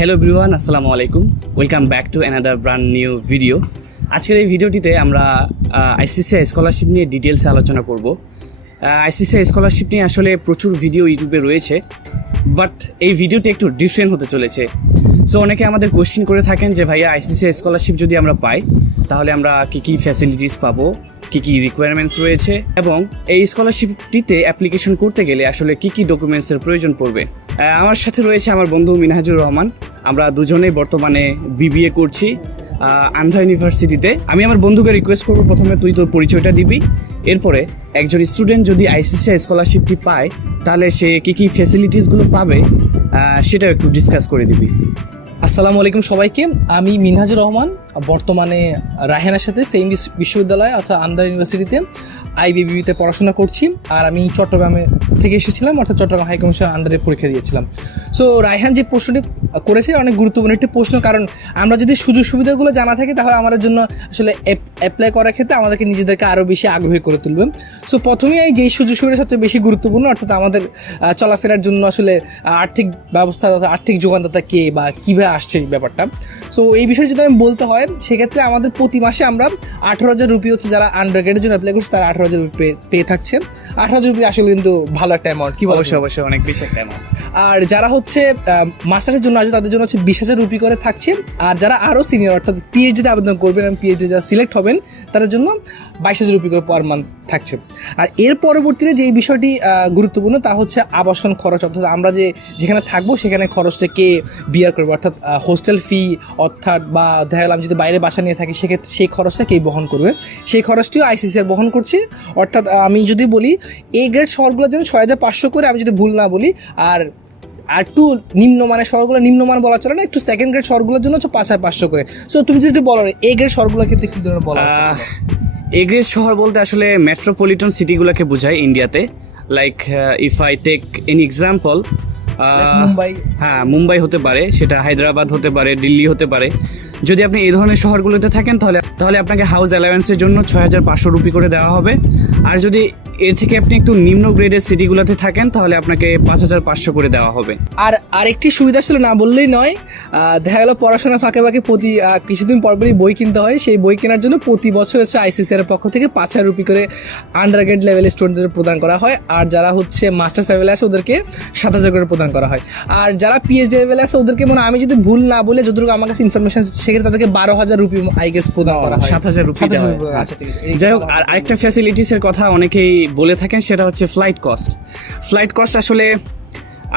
Hello everyone আসসালামু আলাইকুম welcome back to another brand new video আজকের এই ভিডিওটিতে আমরা আইসিসিআই স্কলারশিপ নিয়ে ডিটেলসে আলোচনা করব। আইসিসিআই স্কলারশিপ নিয়ে আসলে প্রচুর ভিডিও ইউটিউবে রয়েছে বাট এই ভিডিওটি একটু ডিফারেন্ট হতে চলেছে। সো অনেকে আমাদের কোশ্চেন করে থাকেন যে, ভাইয়া আইসিসিআই স্কলারশিপ যদি আমরা পাই, তাহলে আমরা কী কী ফ্যাসিলিটিস পাবো? কী কী রিকোয়ারমেন্টস রয়েছে এবং এই স্কলারশিপটিতে অ্যাপ্লিকেশন করতে গেলে আসলে কী কী ডকুমেন্টসের প্রয়োজন পড়বে? আমার সাথে রয়েছে আমার বন্ধু মিনহাজুর রহমান। আমরা দুজনেই বর্তমানে বিবিএ করছি আন্ধ্রা ইউনিভার্সিটিতে আমি আমার বন্ধুকে রিকোয়েস্ট করব, প্রথমে তুই তোর পরিচয়টা দিবি। এরপরে একজন স্টুডেন্ট যদি আইসিসিআই স্কলারশিপটি পায়, তাহলে সে কী কী ফ্যাসিলিটিসগুলো পাবে সেটাও একটু ডিসকাস করে দিবি। আসসালামু আলাইকুম সবাইকে। আমি মিনহাজুর রহমান, বর্তমানে রায়হানের সাথে সেম বিশ্ববিদ্যালয় অর্থাৎ আন্ডার ইউনিভার্সিটিতে আইবিবিতে পড়াশোনা করছি। আর আমি চট্টগ্রামে থেকে এসেছিলাম, অর্থাৎ চট্টগ্রাম হাই কমিশন আন্ডারে পরীক্ষা দিয়েছিলাম। সো রায়হান যে প্রশ্নটি করেছে, অনেক গুরুত্বপূর্ণ একটি প্রশ্ন। কারণ আমরা যদি সুযোগ সুবিধাগুলো জানা থাকে, তাহলে আমাদের জন্য আসলে অ্যাপ্লাই করার ক্ষেত্রে আমাদেরকে নিজেদেরকে আরও বেশি আগ্রহী করে তুলবে। সো প্রথমেই এই যেই সুযোগ সুবিধা সবচেয়ে বেশি গুরুত্বপূর্ণ, অর্থাৎ আমাদের চলাফেরার জন্য আসলে আর্থিক ব্যবস্থা আর্থিক যোগানদাতা কে বা কীভাবে আসছে এই ব্যাপারটা। সো এই বিষয়ে যদি আমি বলতে হয় সেক্ষেত্রে আমাদের প্রতি মাসে আমরা আঠারো হাজার রুপি হচ্ছে যারা আন্ডার গ্রেডের জন্য অ্যাপ্লাই করছে তারা আঠারো হাজার রুপি পেয়ে- পেয়ে থাকছে। আঠারো হাজার রুপি আসলে কিন্তু ভালো একটা অ্যামাউন্ট কি অবশ্যই অবশ্যই অনেক বেশি একটা amount। আর যারা হচ্ছে মাস্টার্সের জন্য আছে তাদের জন্য হচ্ছে বিশ হাজার রুপি করে থাকছে। আর যারা আরও সিনিয়র অর্থাৎ পিএইচডিতে আবেদন করবেন এবং পিএইচডি যারা সিলেক্ট হবেন তাদের জন্য বাইশ হাজার রুপি করে পার মান্থ থাকছে। আর এর পরবর্তীতে যেই বিষয়টি গুরুত্বপূর্ণ তা হচ্ছে আবাসন খরচ। অর্থাৎ আমরা যে যেখানে থাকব সেখানে খরচটা কে বিয়ার করবে? অর্থাৎ হোস্টেল ফি অর্থাৎ বা দেখা গেলাম যদি বাইরে বাসা নিয়ে থাকি সেক্ষেত্রে সেই খরচটা কে বহন করবে? সেই খরচটিও আইসিসিআর বহন করছে। অর্থাৎ আমি যদি বলি এই গ্রেড শহরগুলোর জন্য ছয় হাজার পাঁচশো করে আমি যদি ভুল না বলি আর আর একটু নিম্নমানের শহরগুলো নিম্নমান বলা চলে না একটু সেকেন্ড গ্রেড শহরগুলোর জন্য হচ্ছে পাঁচ হাজার পাঁচশো করে। সো তুমি যদি বলো এ গ্রেড শহরগুলোর ক্ষেত্রে কি ধরনের বলা আহ, এগ্রেড শহর বলতে আসলে মেট্রোপলিটন সিটিগুলোকে বোঝায় ইন্ডিয়াতে like if I take an example Mumbai. হ্যাঁ মুম্বাই হতে পারে সেটা হায়দ্রাবাদ হতে পারে দিল্লি হতে পারে। যদি আপনি এই ধরনের শহরগুলোতে থাকেন তাহলে তাহলে আপনাকে হাউস অ্যালাওয়েন্সের জন্য ছয় হাজার পাঁচশো রুপি করে দেওয়া হবে। আর যদি এর থেকে আপনি একটু নিম্ন গ্রেডের সিটিগুলোতে থাকেন তাহলে আপনাকে পাঁচ হাজার পাঁচশো করে দেওয়া হবে। আর আরেকটি সুবিধা ছিল না বললেই নয় দেখা গেল পড়াশোনা ফাঁকে ফাঁকে প্রতি কিছুদিন পর পরই বই কিনতে হয়। সেই বই কেনার জন্য প্রতি বছর হচ্ছে আইসিসিআর পক্ষ থেকে পাঁচ হাজার রুপি করে আন্ডার গ্রেড লেভেলের স্টুডেন্টদের প্রদান করা হয়। আর যারা হচ্ছে মাস্টার্স লেভেলে আছে ওদেরকে সাত হাজার করে প্রদান করা হয়। আর যারা পিএইচডি লেভেলে আছে ওদেরকে মনে হয় আমি যদি ভুল না বলে যতটুকু আমার কাছে ইনফরমেশন সেক্ষেত্রে তাদেরকে বারো হাজার রুপি আই গেস প্রদান করা হয়। সাত হাজার রুপি আচ্ছা, ঠিক আছে। যাই হোক আর আরেকটা ফ্যাসিলিটিসের কথা অনেকেই বলে থাকেন সেটা হচ্ছে ফ্লাইট কস্ট ফ্লাইট কস্ট আসলে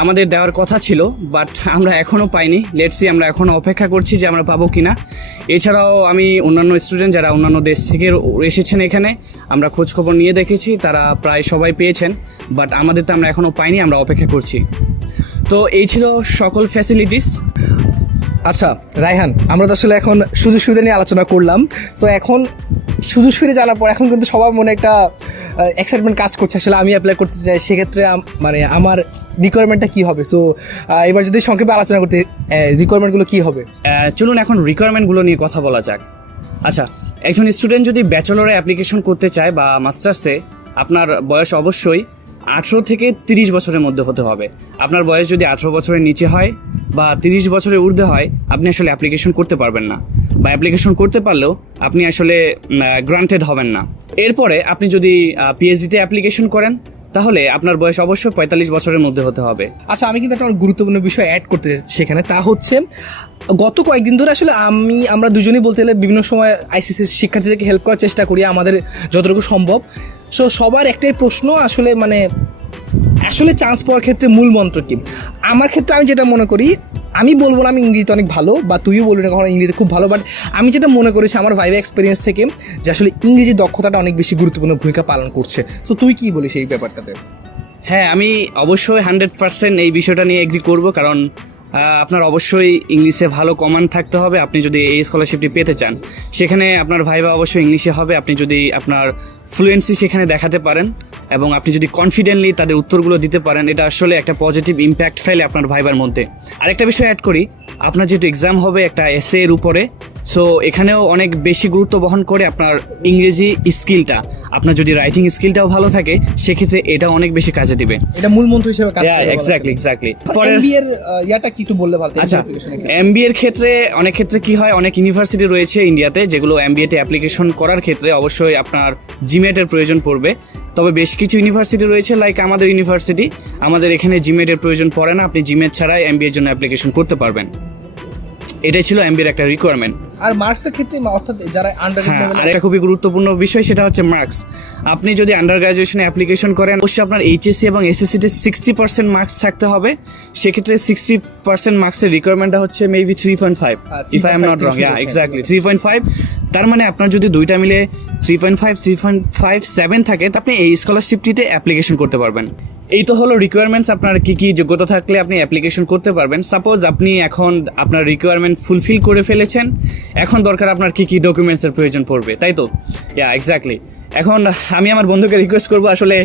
আমাদের দেওয়ার কথা ছিল বাট আমরা এখনও পাইনি। লেটসি আমরা এখনও অপেক্ষা করছি যে আমরা পাবো কিনা। এছাড়াও আমি অন্যান্য স্টুডেন্ট যারা অন্যান্য দেশ থেকে এসেছেন এখানে, আমরা খোঁজখবর নিয়ে দেখেছি, তারা প্রায় সবাই পেয়েছেন বাট আমাদের তো আমরা এখনও পাইনি, আমরা অপেক্ষা করছি। তো এই ছিল সকল ফ্যাসিলিটিস আচ্ছা রায়হান, আমরা তো আসলে এখন সুযোগ সুবিধা নিয়ে আলোচনা করলাম। সো এখন সুযোগ সুবিধা জানার পর এখন কিন্তু সবার মনে একটা এক্সাইটমেন্ট কাজ করছে। আসলে আমি অ্যাপ্লাই করতে চাই, সেক্ষেত্রে মানে আমার রিকোয়ারমেন্টটা কী হবে? সো এবার যদি সংক্ষেপে আলোচনা করতে রিকোয়ারমেন্টগুলো কী হবে? চলুন এখন রিকোয়ারমেন্টগুলো নিয়ে কথা বলা যাক। আচ্ছা একজন স্টুডেন্ট যদি ব্যাচেলরে অ্যাপ্লিকেশন করতে চায় বা মাস্টার্সে আপনার বয়স অবশ্যই আঠেরো থেকে তিরিশ বছরের মধ্যে হতে হবে। আপনার বয়স যদি আঠেরো বছরের নিচে হয় বা তিরিশ বছরের ঊর্ধ্বে হয়, আপনি আসলে অ্যাপ্লিকেশন করতে পারবেন না। বা অ্যাপ্লিকেশন করতে পারলেও আপনি আসলে গ্রান্টেড হবেন না। এরপরে আপনি যদি পিএইচডিতে অ্যাপ্লিকেশন করেন তাহলে আপনার বয়স অবশ্যই পঁয়তাল্লিশ বছরের মধ্যে হতে হবে। আচ্ছা আমি কিন্তু একটা গুরুত্বপূর্ণ বিষয় অ্যাড করতে চাচ্ছি। সেখানে তা হচ্ছে, গত কয়েকদিন ধরে আসলে আমি, আমরা দুজনেই বলতে গেলে বিভিন্ন সময় আইসিসি শিক্ষার্থীদেরকে হেল্প করার চেষ্টা করি আমাদের যতটুকু সম্ভব। সো সবার একটাই প্রশ্ন আসলে মানে আসলে চান্স পাওয়ার ক্ষেত্রে মূল মন্ত্র কি? আমার ক্ষেত্রে আমি যেটা মনে করি, আমি বলব না আমি ইংরেজিতে অনেক ভালো, বা তুইও বলবি না কখনো ইংরেজিতে খুব ভালো বাট আমি যেটা মনে করেছি আমার ভাইভা এক্সপিরিয়েন্স থেকে, যে আসলে ইংরেজি দক্ষতাটা অনেক বেশি গুরুত্বপূর্ণ ভূমিকা পালন করছে। সো তুই কি বলিস এই ব্যাপারটাতে? হ্যাঁ আমি অবশ্যই হান্ড্রেড পার্সেন্ট এই বিষয়টা নিয়ে এগ্রি করব, কারণ আপনার অবশ্যই ইংলিশে ভালো কমান্ড থাকতে হবে। আপনি যদি এই স্কলারশিপটি পেতে চান, সেখানে আপনার ভাইবা অবশ্যই ইংলিশে হবে। আপনি যদি আপনার ফ্লুয়েন্সি সেখানে দেখাতে পারেন এবং আপনি যদি কনফিডেন্টলি তাদের উত্তরগুলো দিতে পারেন, এটা আসলে একটা পজিটিভ ইম্প্যাক্ট ফেলে আপনার ভাইবার মধ্যে। আরেকটা বিষয় অ্যাড করি, আপনার যেহেতু এক্সাম হবে একটা এসে এর উপরে সো এখানেও অনেক বেশি গুরুত্ব বহন করে আপনার ইংরেজি স্কিলটা। আপনার যদি রাইটিং স্কিলটাও ভালো থাকে সেক্ষেত্রে এটা অনেক বেশি কাজে দিবে। এটা মূল মন্ত্র হিসেবে কাজ করে এক্স্যাক্টলি এক্স্যাক্টলি এমবিএ এর ইয়াটা কি একটু বললে ভালো আচ্ছা। এমবিএ এর ক্ষেত্রে? অনেক ক্ষেত্রে কি হয় অনেক ইউনিভার্সিটি রয়েছে ইন্ডিয়াতে যেগুলো এমবিএ তে অ্যাপ্লিকেশন করার ক্ষেত্রে অবশ্যই আপনার জিমেটের প্রয়োজন পড়বে। তবে বেশ কিছু ইউনিভার্সিটি রয়েছে লাইক আমাদের ইউনিভার্সিটি আমাদের এখানে জিমেটের প্রয়োজন পড়ে না আপনি জিমেট ছাড়াই এমবিএ এর জন্য অ্যাপ্লিকেশন করতে পারবেন। এটাই ছিল এমবিএর একটা রিকোয়ারমেন্ট আর মার্কসের ক্ষেত্রে অর্থাৎ যারা আন্ডার হ্যাঁ আর একটা খুবই গুরুত্বপূর্ণ বিষয় সেটা হচ্ছে মার্কস আপনি যদি আন্ডার গ্রাজুয়েশনে অ্যাপ্লিকেশন করেন অবশ্যই আপনার এইচএসসি এবং এসএসসিতে সিক্সটি পার্সেন্ট মার্কস থাকতে হবে। সেক্ষেত্রে সিক্সটি পার্সেন্ট মার্কসের রিকোয়ারমেন্টটা হচ্ছে maybe three point five if I am not wrong yeah exactly three point five তার মানে আপনার যদি দুইটা মিলে three point five three point five seven থাকে তো আপনি এই স্কলারশিপটিতে অ্যাপ্লিকেশন করতে পারবেন। এই তো হলো রিকোয়ারমেন্টস আপনার কি কি যোগ্যতা থাকলে আপনি অ্যাপ্লিকেশন করতে পারবেন। সাপোজ আপনি এখন আপনার রিকোয়ারমেন্ট ফুলফিল করে ফেলেছেন এখন দরকার আপনার কি কি ডকুমেন্টসের প্রয়োজন পড়বে তাই তো? ইয়া এক্স্যাক্টলি এখন আমি আমার বন্ধুকে রিকোয়েস্ট করব আসলে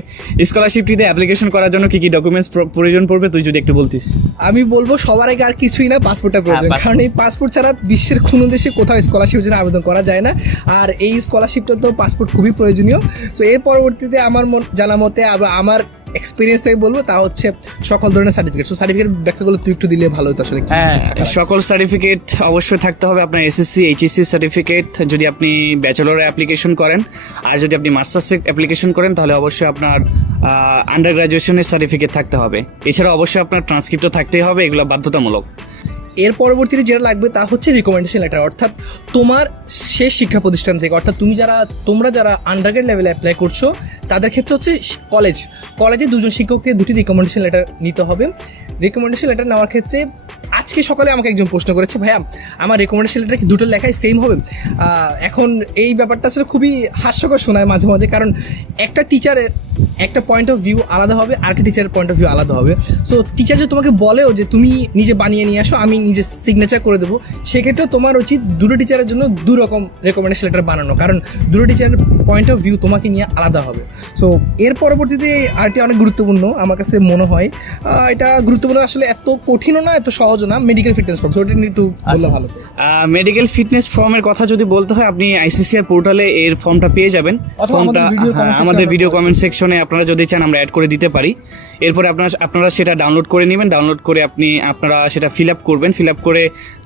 স্কলারশিপটিতে অ্যাপ্লিকেশন করার জন্য কি কি ডকুমেন্টস প্রয়োজন পড়বে তুই যদি একটু বলতিস। আমি বলব সবার আগে আর কিছুই না পাসপোর্টটা প্রয়োজন। হ্যাঁ, কারণ এই পাসপোর্ট ছাড়া বিশ্বের কোনো দেশে কোথাও স্কলারশিপের জন্য আবেদন করা যায় না। আর এই স্কলারশিপটা তো পাসপোর্ট খুবই প্রয়োজনীয়। তো এর পরবর্তীতে আমার জানা মতে আমার এক্সপিরিয়েন্স থেকে বলব, তা হচ্ছে সকল ধরনের সার্টিফিকেট সো সার্টিফিকেট ব্যাখ্যাগুলো তুই একটু দিলে ভালো হতো আসলে হ্যাঁ সকল সার্টিফিকেট অবশ্যই থাকতে হবে, আপনার এসএসসি এইচএসসি সার্টিফিকেট যদি আপনি ব্যাচেলর অ্যাপ্লিকেশন করেন, আর যদি আপনি মাস্টার্স অ্যাপ্লিকেশন করেন, তাহলে অবশ্যই আপনার আন্ডার গ্রাজুয়েশনের সার্টিফিকেট থাকতে হবে। এছাড়া অবশ্যই আপনার ট্রান্সক্রিপ্টও থাকতেই হবে, এগুলো বাধ্যতামূলক। এর পরবর্তীতে যেটা লাগবে তা হচ্ছে রিকমেন্ডেশন লেটার অর্থাৎ তোমার শেষ শিক্ষা প্রতিষ্ঠান থেকে, অর্থাৎ তুমি যারা, তোমরা যারা আন্ডারগ্রেড লেভেলে অ্যাপ্লাই করছ, তাদের ক্ষেত্রে হচ্ছে কলেজ কলেজে দুজন শিক্ষক থেকে দুটি রিকমেন্ডেশন লেটার নিতে হবে। রিকমেন্ডেশন লেটার নেওয়ার ক্ষেত্রে আজকে সকালে আমাকে একজন প্রশ্ন করেছে, ভাইয়া, আমার রেকমেন্ডেশন লেটার কি দুটো লেখায় সেম হবে? এখন এই ব্যাপারটা আসলে খুবই হাস্যকর শোনায় মাঝে মাঝে, কারণ একটা টিচারের একটা পয়েন্ট অফ ভিউ আলাদা হবে আর একটা টিচারের পয়েন্ট অফ ভিউ আলাদা হবে। সো টিচার যে তোমাকে বলেও যে তুমি নিজে বানিয়ে নিয়ে আসো আমি নিজে সিগনেচার করে দেবো সেক্ষেত্রে তোমার উচিত দুটো টিচারের জন্য দু রকম রেকমেন্ডেশন লেটার বানানো। কারণ দুটো টিচারের পয়েন্ট অফ ভিউ তোমাকে নিয়ে আলাদা হবে। সো এর পরবর্তীতে আরটি অনেক গুরুত্বপূর্ণ আমার কাছে মনে হয় এটা গুরুত্বপূর্ণ আসলে এত কঠিনও না এত সহজও না মেডিকেল ফিটনেস ফর্ম সো ওটা নিয়ে একটু বললে ভালো হতো। মেডিকেল ফিটনেস ফর্মের কথা যদি বলতে হয় আপনি আইসিসিআর পোর্টালে এর ফর্মটা পেয়ে যাবেন। ফর্মটা আমাদের ভিডিও কমেন্ট সেকশনে আপনারা যদি চান, আমরা অ্যাড করে দিতে পারি। এরপরে আপনারা আপনারা সেটা ডাউনলোড করে নেবেন। ডাউনলোড করে আপনি, আপনারা সেটা ফিল আপ করবেন। ফিল আপ করে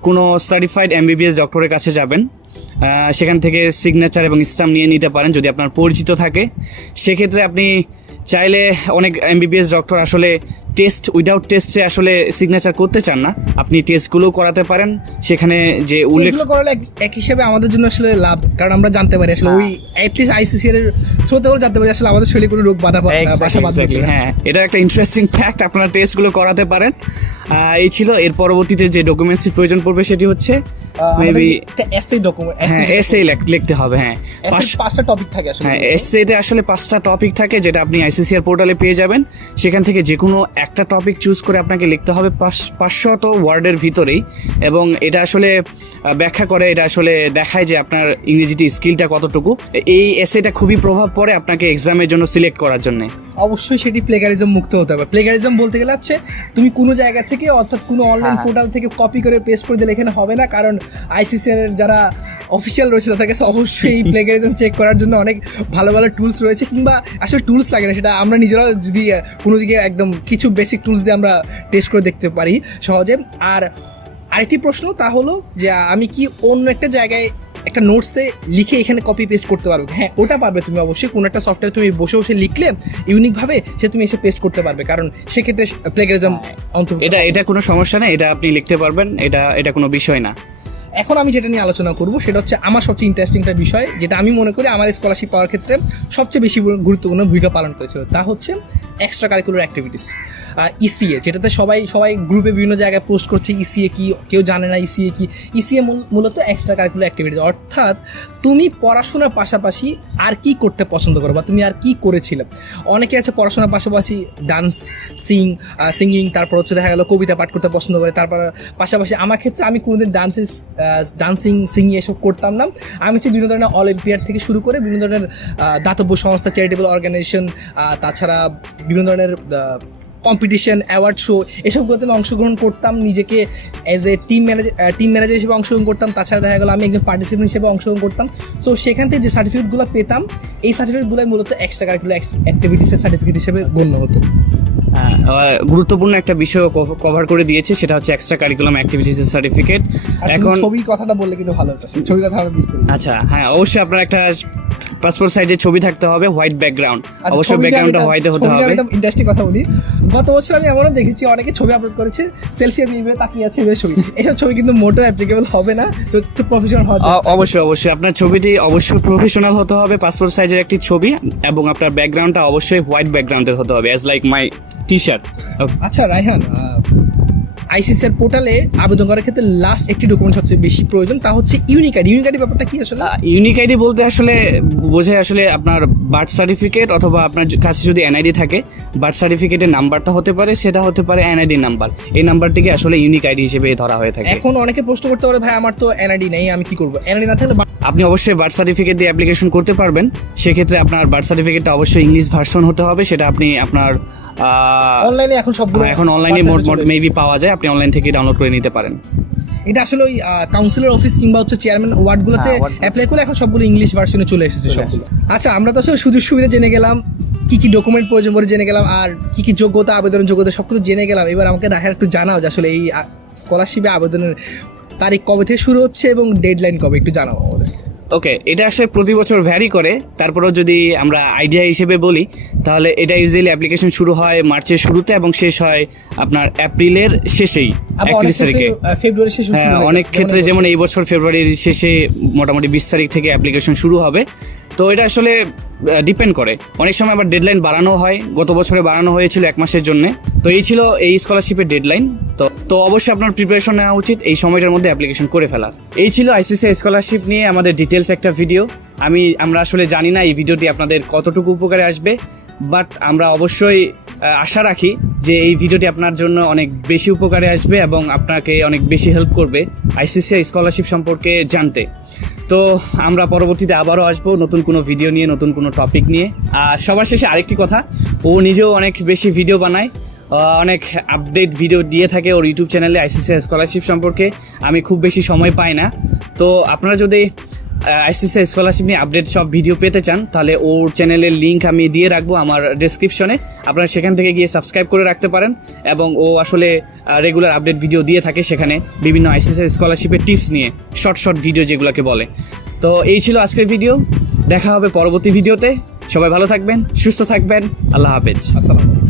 কোনো সার্টিফাইড এমবিবিএস ডক্টরের কাছে যাবেন। সেখান থেকে সিগনেচার এবং স্টাম্প নিয়ে নিতে পারেন, যদি আপনার পরিচিত থাকে। সেক্ষেত্রে আপনি চাইলে অনেক এমবিবিএস ডক্টর আসলে টেস্ট উইদাউট টেস্টে আসলে সিগনেচার করতে চান না। আপনি টেস্টগুলো করাতে পারেন। সেখানে যে উল্লেখ করালে এক- হিসেবে আমাদের জন্য আসলে লাভ কারণ আমরা জানতে পারি আসলে ওই অ্যাটলিস্ট আইসিসি এর থ্রুতে হলে জানতে পারি আসলে আমাদের শরীরে কোনো রোগ বাধা বাসা বাঁধবে হ্যাঁ। এটা একটা ইন্টারেস্টিং ফ্যাক্ট আপনারা টেস্টগুলো করাতে পারেন। এই ছিল এর পরবর্তীতে যে ডকুমেন্টস প্রয়োজন পড়বে সেটি হচ্ছে মেবি এসএ ডকুমেন্ট হ্যাঁ এসে লিখতে হবে হ্যাঁ। পাঁচ- পাঁচটা টপিক থাকে আসলে। হ্যাঁ এসেতে আসলে পাঁচটা টপিক থাকে যেটা আপনি আইসিসিআর পোর্টালে পেয়ে যাবেন। সেখান থেকে যে কোনো একটা টপিক চুজ করে আপনাকে লিখতে হবে পাঁচ- পাঁচশত ওয়ার্ডের ভিতরেই। এবং এটা আসলে ব্যাখ্যা করে এটা আসলে দেখায় যে আপনার ইংরেজিটি স্কিলটা কতটুকু। এই এসেটা খুবই প্রভাব পড়ে আপনাকে এক্সামের জন্য সিলেক্ট করার জন্য। অবশ্যই সেটি প্লেগারিজম মুক্ত হতে হবে। প্লেগারিজম বলতে গেলে হচ্ছে তুমি কোনো জায়গা থেকে অর্থাৎ কোনো অনলাইন হ্যাঁ। পোর্টাল থেকে কপি করে পেস্ট করে দিলে এখানে হবে না। কারণ আইসিসি এর যারা অফিসিয়াল রয়েছে তাদের কাছে অবশ্যই প্লেগারিজম চেক করার জন্য অনেক ভালো ভালো টুলস রয়েছে কিংবা আসলে টুলস লাগে না সেটা আমরা নিজেরাও যদি কোনো দিকে একদম কিছু বেসিক টুলস দিয়ে আমরা টেস্ট করে দেখতে পারি সহজে। আর আরেকটি প্রশ্ন তা হলো যে আমি কি অন্য একটা জায়গায় একটা নোটসে লিখে এখানে কপি পেস্ট করতে পারবে? হ্যাঁ ওটা পারবে তুমি অবশ্যই। কোনো একটা সফটওয়্যার তুমি বসে বসে লিখলে ইউনিকভাবে সে তুমি এসে পেস্ট করতে পারবে কারণ সেক্ষেত্রে প্লেগারিজম অন্তর্ভুক্ত এটা এটা কোনো সমস্যা নেই এটা আপনি লিখতে পারবেন এটা এটা কোনো বিষয় না। এখন আমি যেটা নিয়ে আলোচনা করব, সেটা হচ্ছে আমার সবচেয়ে ইন্টারেস্টিং একটা বিষয়, যেটা আমি মনে করি আমার স্কলারশিপ পাওয়ার ক্ষেত্রে সবচেয়ে বেশি গুরুত্বপূর্ণ ভূমিকা পালন করেছিল। তা হচ্ছে এক্সট্রা কারিকুলার অ্যাক্টিভিটিস ইসিএ যেটাতে সবাই সবাই গ্রুপে বিভিন্ন জায়গায় পোস্ট করছে ইসিএ কি, কেউ জানে না ইসিএ কি। ইসিএ মূলত এক্সট্রা কারিকুলার অ্যাক্টিভিটিস অর্থাৎ তুমি পড়াশোনার পাশাপাশি আর কি করতে পছন্দ করো বা তুমি আর কি করেছিলে? অনেকে আছে পড়াশোনার পাশাপাশি ডান্স সিং সিঙ্গিং তারপর হচ্ছে দেখা গেল কবিতা পাঠ করতে পছন্দ করে। তারপর পাশাপাশি আমার ক্ষেত্রে আমি কোনোদিন ডান্সেস ডান্সিং সিঙ্গিং এসব করতাম না। আমি হচ্ছে বিভিন্ন ধরনের অলিম্পিয়াড থেকে শুরু করে বিভিন্ন ধরনের দাতব্য সংস্থা চ্যারিটেবল অর্গানাইজেশন তাছাড়া বিভিন্ন ধরনের কম্পিটিশন অ্যাওয়ার্ড শো এসবগুলোতে আমি অংশগ্রহণ করতাম, নিজেকে as a team manager team manager হিসেবে অংশগ্রহণ করতাম, তাছাড়া দেখা গেলো আমি একজন পার্টিসিপেন্ট হিসেবে অংশগ্রহণ করতাম। সো সেখান থেকে যে সার্টিফিকেটগুলো পেতাম, এই সার্টিফিকেটগুলোই মূলত এক্সট্রা কারিকুলার অ্যাক্টিভিটিসের সার্টিফিকেট হিসেবে গণ্য হতো। গুরুত্বপূর্ণ একটা বিষয় কভার করে দিয়েছে সেটা হচ্ছে এক্সট্রা কারিকুলাম অ্যাক্টিভিটিসের সার্টিফিকেট এখন ছবির কথাটা বললে কিন্তু ভালো হতো ছবির কথা আচ্ছা হ্যাঁ অবশ্যই আপনার একটা পাসপোর্ট সাইজের ছবি থাকতে হবে হোয়াইট ব্যাকগ্রাউন্ড আচ্ছা, অবশ্যই ব্যাকগ্রাউন্ডটা হোয়াইটে হতে হবে। ইন্ডাস্ট্রি কথা বলি। গত বছর আমি এমনও দেখেছি অনেকে ছবি আপলোড করেছে সেলফি আমি তাকিয়ে আছে এইভাবে ছবি। এইসব ছবি কিন্তু মোটো অ্যাপ্লিকেবল হবে না তো একটু প্রফেশনাল অ- অবশ্যই অবশ্যই। আপনার ছবিটি অবশ্যই প্রফেশনাল হতে হবে পাসপোর্ট সাইজের একটি ছবি এবং আপনার ব্যাকগ্রাউন্ডটা অবশ্যই হোয়াইট ব্যাকগ্রাউন্ডের হতে হবে as like my T shirt আচ্ছা রায়হান আইসিসিআর পোর্টালে আবেদন করার ক্ষেত্রে লাস্ট একটি ডকুমেন্ট সবচেয়ে বেশি প্রয়োজন তা হচ্ছে ইউনিক আইডি ইউনিক আইডি ব্যাপারটা কি আসলে? ইউনিক আইডি বলতে আসলে বোঝায় আসলে আপনার বার্থ সার্টিফিকেট অথবা আপনার কাছে যদি এনআইডি থাকে বার্থ সার্টিফিকেটের নাম্বারটা হতে পারে সেটা হতে পারে এনআইডি নাম্বার। এই নাম্বারটিকে আসলে ইউনিক আইডি হিসেবে ধরা হয়ে থাকে। এখন অনেকে প্রশ্ন করতে পারে ভাই আমার তো এনআইডি নেই আমি কি করব? এনআইডি না থাকলে আপনি অবশ্যই বার্থ সার্টিফিকেট দিয়ে অ্যাপ্লিকেশন করতে পারবেন। সেক্ষেত্রে আপনার বার্থ সার্টিফিকেটটা অবশ্যই ইংলিশ ভার্সন হতে হবে সেটা আপনি আপনার অনলাইনে এখন সবগুলো এখন অনলাইনে মোট মোট মেবি পাওয়া যায় আপনি অনলাইন থেকে ডাউনলোড করে নিতে পারেন। এটা আসলে ওই কাউন্সিলর অফিস কিংবা হচ্ছে চেয়ারম্যান ওয়ার্ডগুলোতে অ্যাপ্লাই করলে এখন সবগুলো ইংলিশ ভার্সনে চলে এসেছে সবগুলো। আচ্ছা আমরা তো আসলে সুযোগ সুবিধা জেনে গেলাম কি কি ডকুমেন্ট প্রয়োজন করে জেনে গেলাম আর কি কি যোগ্যতা আবেদনের যোগ্যতা সব কিছু জেনে গেলাম। এবার আমাকে রাখার একটু জানাও যে আসলে এই স্কলারশিপে আবেদনের তারিখ কবে থেকে শুরু হচ্ছে এবং ডেডলাইন কবে একটু জানাও আমাদের। ওকে এটা আসলে প্রতি বছর ভ্যারি করে। তারপরও যদি আমরা আইডিয়া হিসেবে বলি তাহলে এটা ইউজুয়ালি অ্যাপ্লিকেশন শুরু হয় মার্চের শুরুতে এবং শেষ হয় আপনার এপ্রিলের শেষেই একত্রিশ তারিখে। ফেব্রুয়ারি শেষে হ্যাঁ অনেক ক্ষেত্রে যেমন এই বছর ফেব্রুয়ারির শেষে মোটামুটি বিশ তারিখ থেকে অ্যাপ্লিকেশন শুরু হবে। তো এটা আসলে ডিপেন্ড করে। অনেক সময় আবার ডেডলাইন বাড়ানো হয়। গত বছরে বাড়ানো হয়েছিল এক মাসের জন্য। তো এই ছিল এই স্কলারশিপের ডেডলাইন তো তো অবশ্যই আপনার প্রিপারেশন নেওয়া উচিত। এই সময়টার মধ্যে অ্যাপ্লিকেশন করে ফেলা। এই ছিল আইসিসি স্কলারশিপ নিয়ে আমাদের ডিটেলস একটা ভিডিও আমি, আমরা আসলে জানি না এই ভিডিওটি আপনাদের কতটুকু উপকারে আসবে। বাট আমরা অবশ্যই আশা রাখি যে এই ভিডিওটি আপনার জন্য অনেক বেশি উপকারে আসবে এবং আপনাকে অনেক বেশি হেল্প করবে আইসিসিআই স্কলারশিপ সম্পর্কে জানতে। তো আমরা পরবর্তীতে আবারও আসব নতুন কোনো ভিডিও নিয়ে, নতুন কোনো টপিক নিয়ে। আর সবার শেষে আরেকটি কথা, ও নিজেও অনেক বেশি ভিডিও বানায় অনেক আপডেট ভিডিও দিয়ে থাকে ওর ইউটিউব চ্যানেলে আইসিসিআই স্কলারশিপ সম্পর্কে। আমি খুব বেশি সময় পাই না। তো আপনারা যদি আইসিসি স্কলারশিপ নিয়ে আপডেট সব ভিডিও পেতে চান, তাহলে ওর চ্যানেলের লিঙ্ক আমি দিয়ে রাখব আমার ডেসক্রিপশনে আপনারা সেখান থেকে গিয়ে সাবস্ক্রাইব করে রাখতে পারেন এবং ও আসলে রেগুলার আপডেট ভিডিও দিয়ে থাকে সেখানে বিভিন্ন আইসিসি স্কলারশিপের টিপস নিয়ে শর্ট শর্ট ভিডিও যেগুলোকে বলে। তো এই ছিল আজকের ভিডিও দেখা হবে পরবর্তী ভিডিওতে সবাই ভালো থাকবেন, সুস্থ থাকবেন, আল্লাহ হাফেজ। আসসালামু